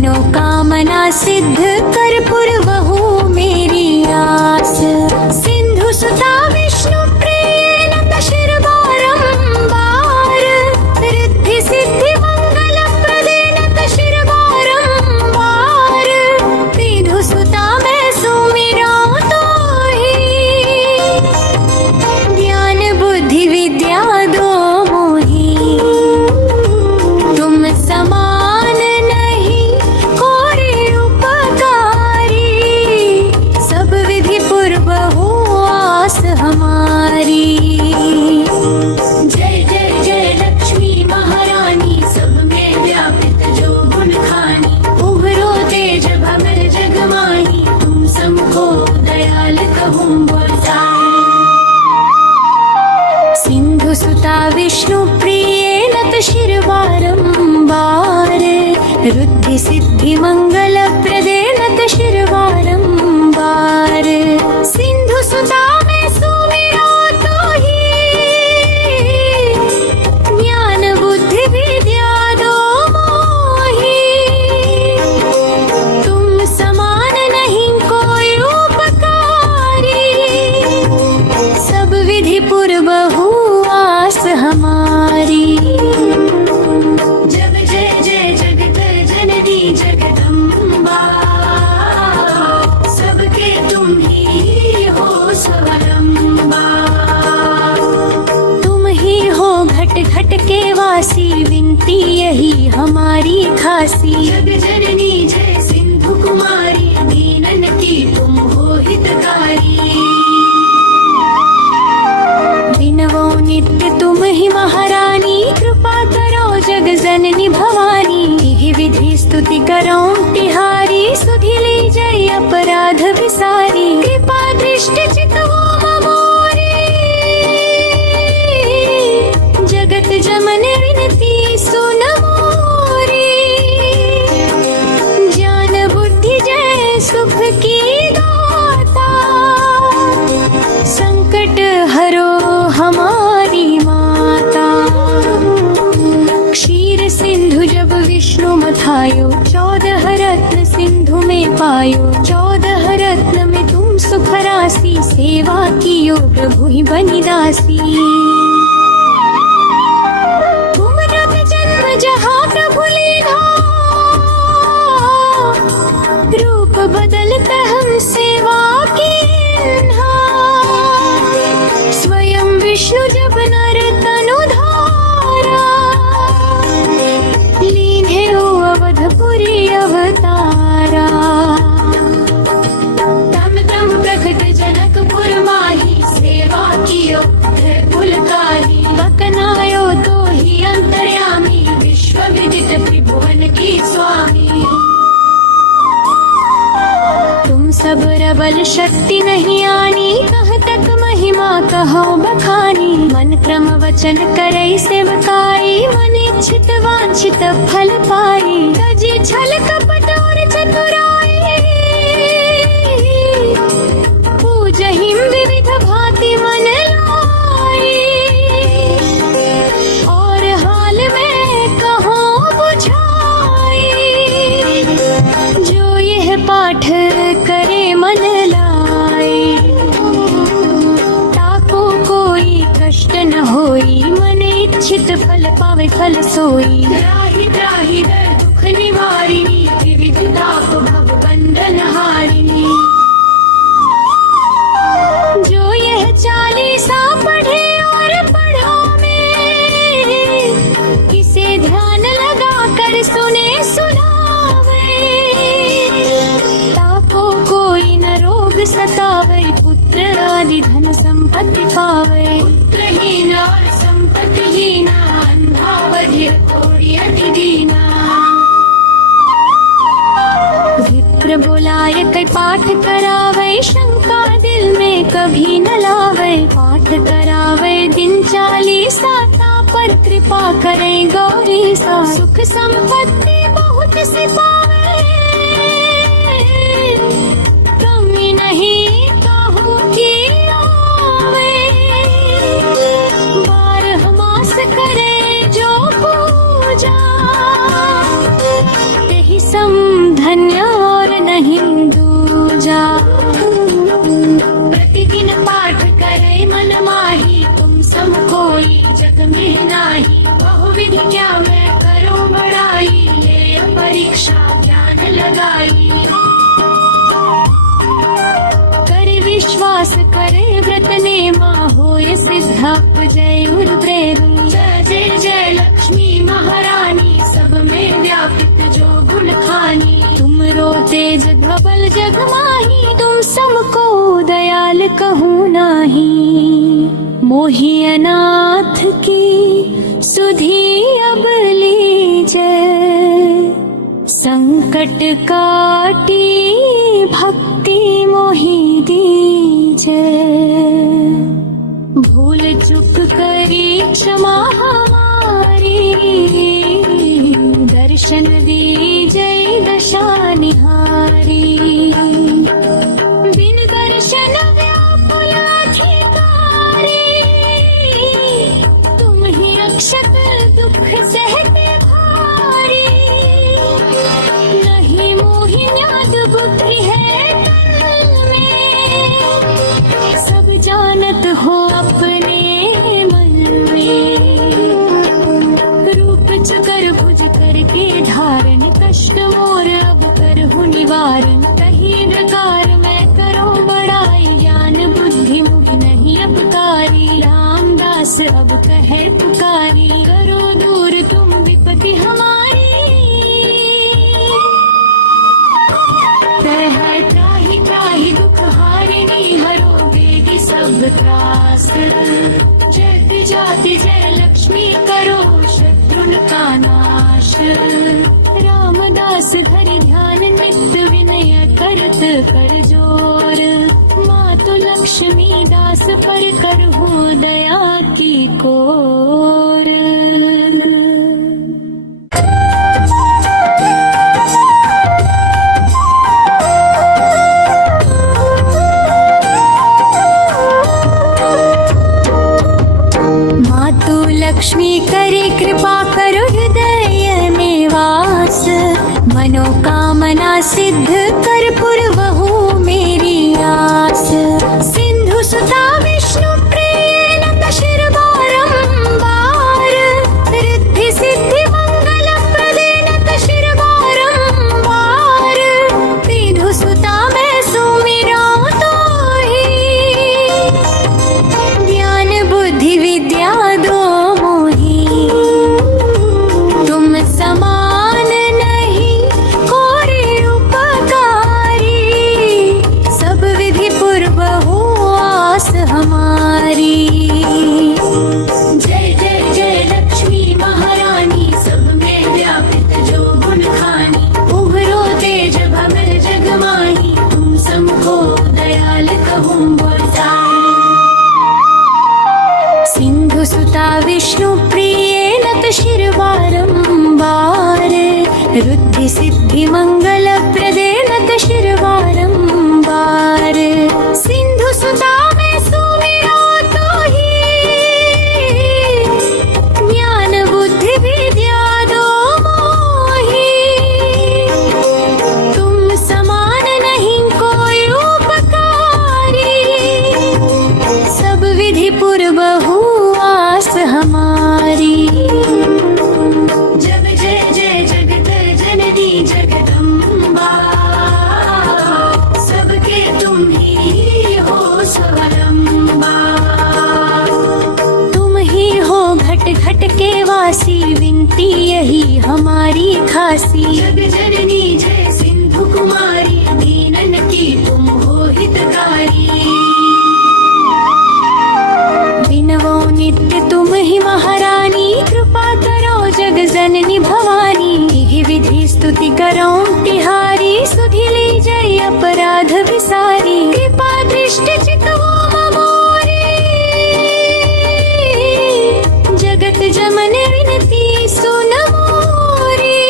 मनोकामना सिद्ध कर पुरवहु मेरी आस। सिंधु सुता विष्णु प्रिय नत शिर बारंबार, रिद्धि सिद्धि मंगल प्रदे नत शिर बारंबार। विधु सुता मैं सुमिरा तोहि, ज्ञान बुद्धि विद्या दो मोहि। तुम समान नहीं कोई उपकारी, सब विधि पूर्व हो आस हमारी। जय जय जय लक्ष्मी महारानी, सब में व्यापित जो गुण खानी। उभरो तेज भवर जगमाही, तुम सबको दयाल कहूँ बोलताई। सिंधु सुता विष्णु प्रिय नत शिर बारंबार, रुद्धि सिद्धि मंगल प्रदे नत शिर बारंबार। सिंधु सुता मैं सुमिरा तोहि, ज्ञान बुद्धि विद्या दो मोहि। तुम समान नहीं कोई उपकारी, सब विधि पूर्व हो आस हमारी। जग जय जय जगत जननी जगदम्बा, सबके तुम ही हो स्वावलंबा। तुम ही हो घट घट के वासी, विनती यही हमारी खासी। जग जननी जय सिंधु कुमारी, दीनन की तुम हो हितकारी। विनवो नित्य तुम ही महारानी, कृपा करो जग जननी भवानी। यही विधि स्तुति करो तिहारी, सुधि ली जय अपराध विसारी। कृपा दृष्टि चितवो ममोरी, जगत जमन विनती सुन मोरी। ज्ञान बुद्धि जय सुख की दाता, संकट हरो हमारी माता। क्षीर सिंधु जब विष्णु मथायो, 14 रत्न सिंधु में पायो। 14 रत्न में तुम सुख राशि, सेवा कियो प्रभु ही बनी दासी। तुम रब जन्म जहाँ प्रभु लीधा, रूप बदलता हम सेवा कीन्हा। स्वयं विष्णु जब नर तनु धारा, लीन है ओ अवधपुरी अवतारा। तम तम प्रकट जनकपुर माही, सेवा कियो पुलकारी। बकनायो तो ही अंतर्यामी, विश्व विदित त्रिभुवन की स्वामी। तुम सब रबल शक्ति नहीं आनी, कह तक महिमा कहो बखानी। मन क्रम वचन करई सेवकाई, मन इच्छित वांछित फल पाई। तजी छल कपट और चतुराई, पूजहिम विविध भांति मन लाई। और हाल में कहो बुझाई, जो यह पाठ करे मन लाई। ताको कोई कष्ट न होई, मन इच्छित फल पावे फल सोई। त्राहि त्राहि दर दुख निवारिणी, त्रिविध ताप भव बंधन हारिणी। जो यह 40 पढ़े और पढ़ो में, इसे ध्यान लगा कर सुने सुनावे। ताको कोई न रोग सतावे, पुत्र आदि धन संपत्ति पावे। पुत्रहीन और संपत्तिहीन, अंधा बधिर कोड़ी अति दीना। विप्र बुलाए कई पाठ करावे, शंका दिल में कभी न लावे। पाठ करावे दिन 40 पर कृपा करे गौरी सा। सुख संपत्ति बहुत सी पावे, कमी नहीं कहूँ की आवे। 12 मास करे जो पूजा, यही सम प्रेमा होय सिद्धाप जय उर प्रेम। जय जय जय लक्ष्मी महारानी सब में व्यापित जो गुण खानी। तुम रो तेज धवल जग माही तुम समको दयाल कहूँ नाही। मोहि अनाथ की सुधी अब लीजै संकट काटी भक्ति मोहि दीजै। भूल चुक करी क्षमा हमारी दर्शन दीजै दशा निहारी। बिन दर्शन व्याकुल अधिकारी तुम ही अक्षत दुख सहते भारी। नहीं मोहि न्याद बुद्धि है तन में सब जानत हो अपने मन में। रूप चकर भुज करके धारण कष्ट मोर अब करहु निवारण। कही प्रकार मैं करो बड़ाई ज्ञान बुद्धि मुझ नहीं अपकारी। रामदास अब कहे पुकारी करो दूर तुम विपत्ति हमारी। कह त्राहि त्राहि दुख हारिणी हरो बेगी सब त्रास। जय जाति जय लक्ष्मी करो शत्रुन का नाश। रामदास धरि ध्यान नित्य विनय करत कर जोर। मातु लक्ष्मी दास पर करहु दया की कोर। लक्ष्मी करे कृपा करो हृदय में वास। मनोकामना सिद्ध कर पुरवहु मेरी आस। सिंधु सुता विष्णु प्रिय नत शिर बारंबार। रिद्धि सिद्धि मंगल प्रदे नत शिर बारंबार। विधु सुता मैं सुमिरो तोहि ज्ञान बुद्धि विद्या दो। सिंधु सुता विष्णु प्रिय नत शिर बारंबार। रुद्धि सिद्धि मंगल प्रदे नत शिर बारंबार। सिंधु सुता में सुमिरो तोहि ज्ञान बुद्धि विद्या दो मोहि। तुम समान नहीं कोई उपकारी सब विधि पूर्वहु हमारी। जग जय जय जगत जननी जगदम्बा। सबके तुम ही हो स्वावलंबा। तुम ही हो घट घट के वासी विनती यही हमारी खासी। जग जननी जय सिंधु कुमारी दीनन की तुम हो हितकारी। विनवो नित्य तुम ही महारानी कृपा करो जग जननी भवानी। यही विधि स्तुति करो तिहारी सुधि ली जय अपराध विसारी। कृपा दृष्टि चितवो ममोरी जगत जमन विनती सुन मोरी।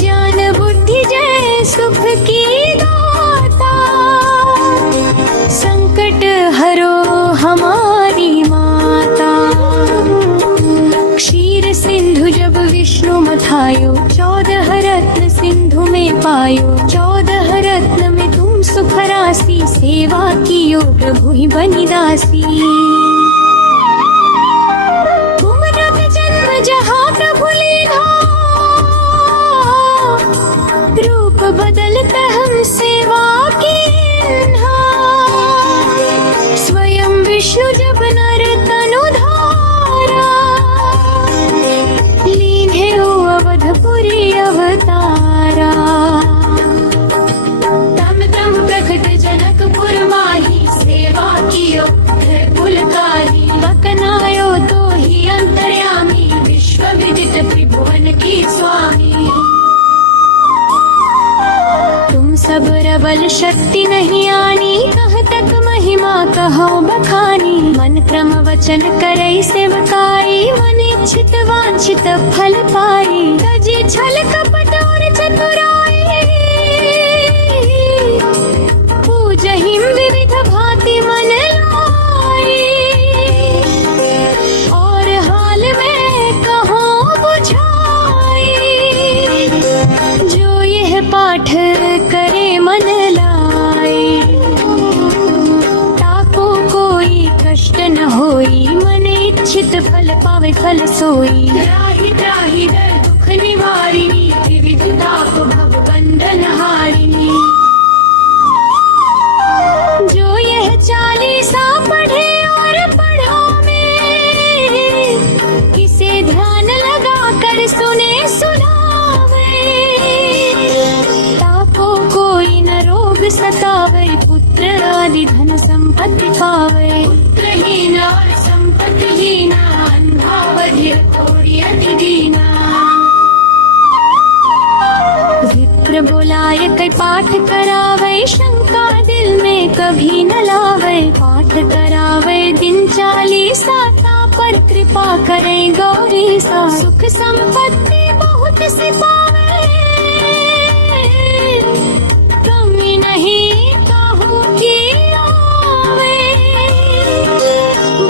ज्ञान बुद्धि जय सुख की दाता संकट हरो हमारी माता। क्षीर सिंधु जब विष्णु मथायो 14 रत्न सिंधु में पायो। 14 रत्न में तुम सुख राशि सेवा कियो प्रभु ही बनी दासी। तुम रत जन्म जहाँ प्रभु लीधा रूप बदलता हम सेवा की। ही स्वामी। तुम सब रबल शक्ति नहीं आनी, कह तक महिमा कहो बखानी। मन क्रम वचन करई सेवकाई, मन इच्छित वांछित फल पाई। तजी छल कपट और चतुराई, पूजहिम विविध भांति मन लाई। और हाल में कहो बुझाई, जो यह पाठ करे मन लाई। ताको कोई कष्ट न होई, मन इच्छित फल पावे फल सोई। त्राहि त्राहि दर दुख निवारिणी, त्रिविध ताप भव बंधन हारिणी। जो यह चालीसा पढ़े और पढ़ो में, किसे ध्यान लगा कर सुने सुनावे। ताको कोई न रोग सतावे, पुत्र आदि धन संपत्ति पावे। पुत्रहीन और संपत्तिहीन, अंधा बधिर थोड़ी अति दीना। विप्र बोलाय कई पाठ करावे, शंका दिल में कभी न लावे। पाठ करावे दिन 40, पर कृपा करे गौरी सा। सुख संपत्ति बहुत सी पावे, कमी नहीं काहू की आवे।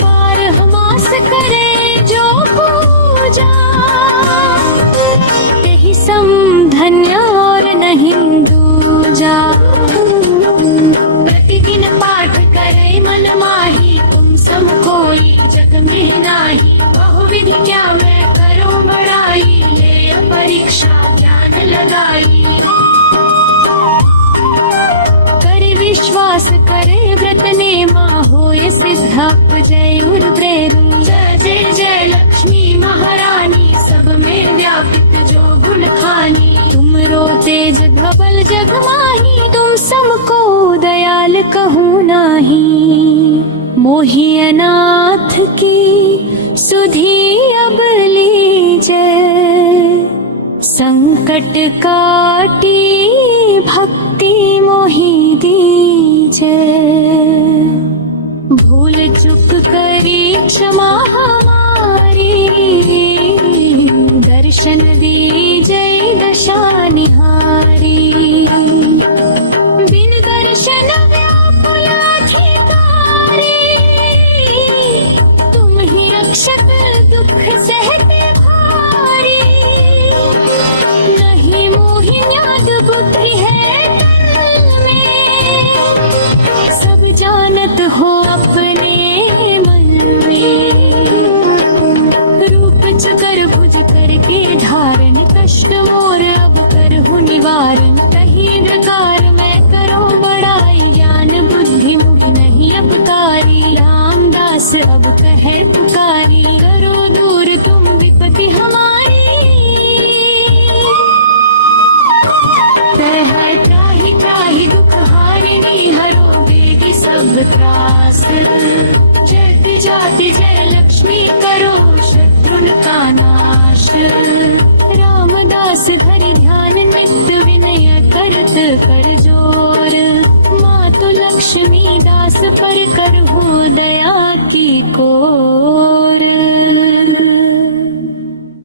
12 मास करे जो पूजा, यही सम धन्य और नहीं दूजा। प्रतिदिन पाठ करे मन माही, तुम सम कोई जग में नाही। बहुविध क्या मैं करो बड़ाई, ले परीक्षा ज्ञान लगाई। करे विश्वास करे व्रत नेमा, होए सिद्धाप जय उर प्रेम। जय जय जय लक्ष्मी महारानी, सब में व्यापित जो गुण खानी। तुम रो तेज धवल जग माही, तुम समको दयाल कहूँ नाही। मोहि अनाथ की सुधी अब लीजै, संकट काटी भक्ति मोहि दीजै। भूल चुक करी क्षमा हमारी, दर्शन दीजै दशा निहारी। बिन दर्शन व्याकुल अधिकारी, तुम ही रक्षक दुख सहते भारी। नहीं मोहि न्याद बुद्धि है तन में, सब जानत हो अपने मन में। रूप चकर भुज करके धारण, कष्ट मोर अब करहु निवारण। कहीं प्रकार मैं करो बड़ाई, ज्ञान बुद्धि मुझ नहीं अपकारी। रामदास अब कहे पुकारी, करो दूर तुम विपत्ति हमारी। है त्राहि त्राहि दुख हारिणी, हरो बेगी सब त्रास। जय जाति जय लक्ष्मी करो, शत्रुन का नाश। रामदास धरि ध्यान नित्य विनय करत कर जोर। मातु लक्ष्मी दास पर करहु दया की को।